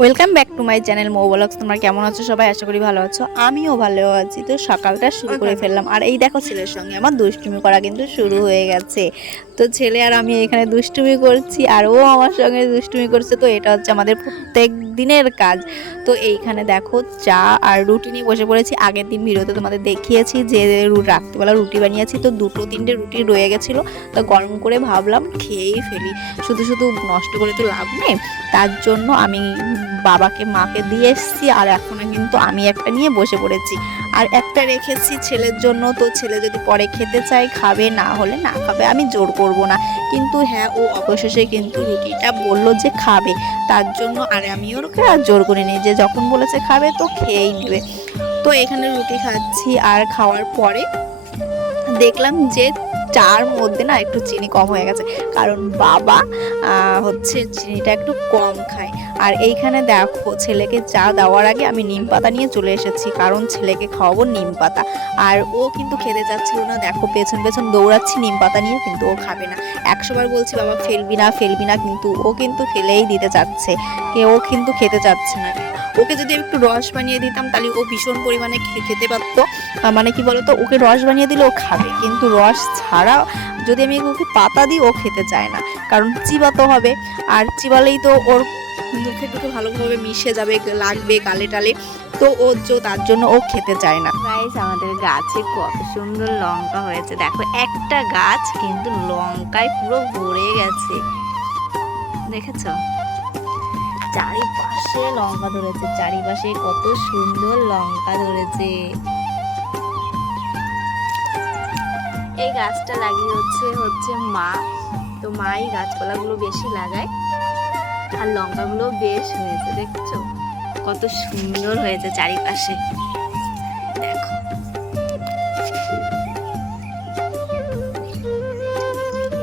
Welcome back to my channel Mou vlogs. তোমরা কেমন আছো সবাই? আশা করি ভালো আছো, আমিও ভালো আছি। তো সকালটা শুরু করে ফেললাম, আর এই দেখো ছেলের সঙ্গে আমার দুষ্টুমি করা কিন্তু শুরু হয়ে গেছে। তো ছেলে আর আমি এখানে দুষ্টুমি করছি, আর ও আমার সঙ্গে দুষ্টুমি করছে। তো এটা হচ্ছে আমাদের প্রত্যেক দিনের কাজ। তো এইখানে দেখো চা আর রুটি নিয়ে বসে পড়েছি। আগের দিন ভিডিওতে তোমাদের দেখিয়েছি যে রাত্রিবেলা রুটি বানিয়েছি, তো 2-3টে রুটি রয়ে গেছিলো। তো গরম করে ভাবলাম খেয়েই ফেলি, শুধু শুধু নষ্ট করে তো লাভ নেই। তার জন্য আমি বাবাকে মাকে দিয়ে এসেছি, আর এখন কিন্তু আমি একটা নিয়ে বসে পড়েছি, আর একটা রেখেছি ছেলের জন্য। তো ছেলে যদি পরে খেতে চায় খাবে, না হলে না খাবে, আমি জোর করব না। কিন্তু হ্যাঁ, ও অবশেষে কিন্তু রুটিটা বলল যে খাবে, তার জন্য আর আমি ওকে আর জোর করিনি, যে যখন বলেছে খাবে তো খেয়েই নেবে। তো এখানে রুটি খাচ্ছি, আর খাওয়ার পরে দেখলাম যে চার মধ্যে না একটু চিনি কম হয়ে গেছে, কারণ বাবা হচ্ছে চিনিটা একটু কম খায়। আর এইখানে দেখো ছেলেকে চা দেওয়ার আগে আমি নিম পাতা নিয়ে চলে এসেছি, কারণ ছেলেকে খাওয়াবো নিম পাতা। আর ও কিন্তু খেতে চাচ্ছিল না, দেখো পেছন পেছন দৌড়াচ্ছি নিম পাতা নিয়ে, কিন্তু ও খাবে না। 100বার বলছি বাবা ফেলবি না ফেলবি না, কিন্তু ও কিন্তু ফেলেই দিতে চাচ্ছে, ও কিন্তু খেতে চাচ্ছে না। ওকে যদি একটু রস বানিয়ে দিতাম তাহলে ও ভীষণ পরিমাণে খেতে পারতো। মানে কি বলতো, ওকে রস বানিয়ে দিলে ও খাবে, কিন্তু রস ছাড়া যদি আমি ওকে পাতা দিই ও খেতে চায় না, কারণ চিবাতে হবে, আর চিবালেই তো ওর মুখে টুকে ভালোভাবে মিশে যাবে, লাগবে গালে টালে, তো ও তার জন্য ও খেতে চায় না। গাইস, আমাদের গাছে কত সুন্দর লঙ্কা হয়েছে, দেখো একটা গাছ কিন্তু লঙ্কায় পুরো ভরে গেছে, দেখেছো? চারিপাশে লঙ্কা ধরেছে, চারিপাশে কত সুন্দর লঙ্কা ধরেছে। এই গাছটা লাগিয়ে হচ্ছে মা, তো মাই গাছপালাগুলো বেশি লাগায়, আর লঙ্কাগুলো বেশ হয়েছে, দেখছো কত সুন্দর হয়েছে চারিপাশে। দেখো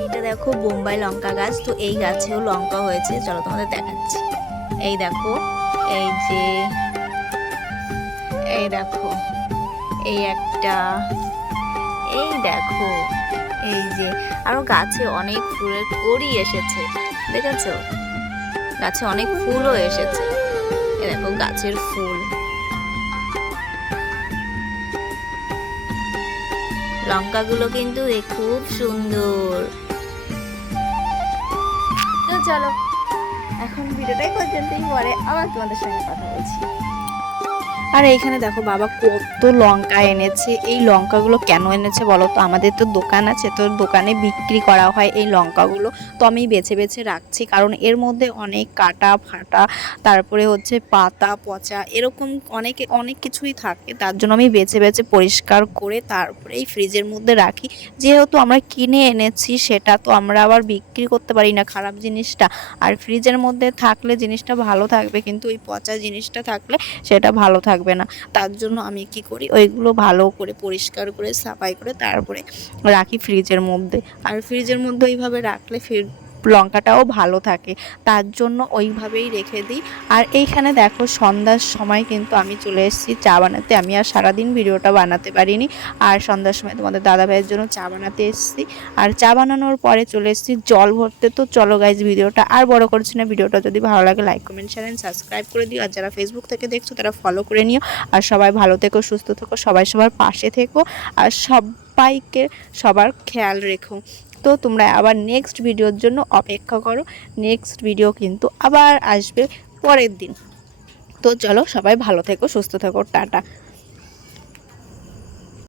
এটা দেখো বোম্বাই লঙ্কা গাছ, তো এই গাছেও লঙ্কা হয়েছে, চলো তোমাদের দেখাচ্ছি। এই দেখো, এই যে এই দেখো, এই একটা, এই দেখো, এই যে আরো গাছে অনেক ফুলের কড়ি এসেছে, দেখেছো? গাছে অনেক ফুলও এসেছে, এই দেখো গাছের ফুল। লঙ্কাগুলো কিন্তু খুব সুন্দর। তো চলো এখন ভিডিওটাই পর্যন্তই, পরে আবার তোমাদের সঙ্গে কথা বলছি। আর এইখানে দেখো বাবা কত লঙ্কা এনেছে। এই লঙ্কাগুলো কেন এনেছে বলো তো? আমাদের তো দোকান আছে, তো দোকানে বিক্রি করা হয় এই লঙ্কাগুলো, তো আমি বেছে বেছে রাখছি, কারণ এর মধ্যে অনেক কাটা ফাটা, তারপরে হচ্ছে পাতা পচা, এরকম অনেক কিছুই থাকে, তার জন্য আমি বেছে বেছে পরিষ্কার করে তারপরে এই ফ্রিজের মধ্যে রাখি। যেহেতু আমরা কিনে এনেছি, সেটা তো আমরা আবার বিক্রি করতে পারি না খারাপ জিনিসটা, আর ফ্রিজের মধ্যে থাকলে জিনিসটা ভালো থাকবে, কিন্তু ওই পচা জিনিসটা থাকলে সেটা ভালো থাকবে না। তার জন্য আমি কি করি, ওইগুলো ভালো করে পরিষ্কার করে সাফাই করে তারপরে রাখি ফ্রিজের মধ্যে, আর ফ্রিজের মধ্যে ওইভাবে রাখলে লঙ্কাটাও ভালো থাকে, তার জন্য ওইভাবেই রেখে দিই। আর এইখানে দেখো সন্ধ্যার সময় কিন্তু আমি চলে এসেছি চা বানাতে। আমি আর সারাদিন ভিডিওটা বানাতে পারিনি, আর সন্ধ্যার সময় তোমাদের দাদা ভাইয়ের জন্য চা বানাতে এসেছি, আর চা বানানোর পরে চলে এসেছি জল ভরতে। তো চলো গাইজ, ভিডিওটা আর বড় করছি না, ভিডিওটা যদি ভালো লাগে like comment share and subscribe করে দিও, আর যারা ফেসবুক থেকে দেখছো তারা ফলো করে নিও। আর সবাই ভালো থেকো, সুস্থ থেকো, সবাই সবার পাশে থেকো, আর সবাইকে সবার খেয়াল রেখো। তো তোমরা আবার নেক্সট ভিডিওর জন্য অপেক্ষা করো, নেক্সট ভিডিও কিন্তু আবার আসবে পরের দিন। তো চলো সবাই ভালো থেকো, সুস্থ থেকো, টাটা।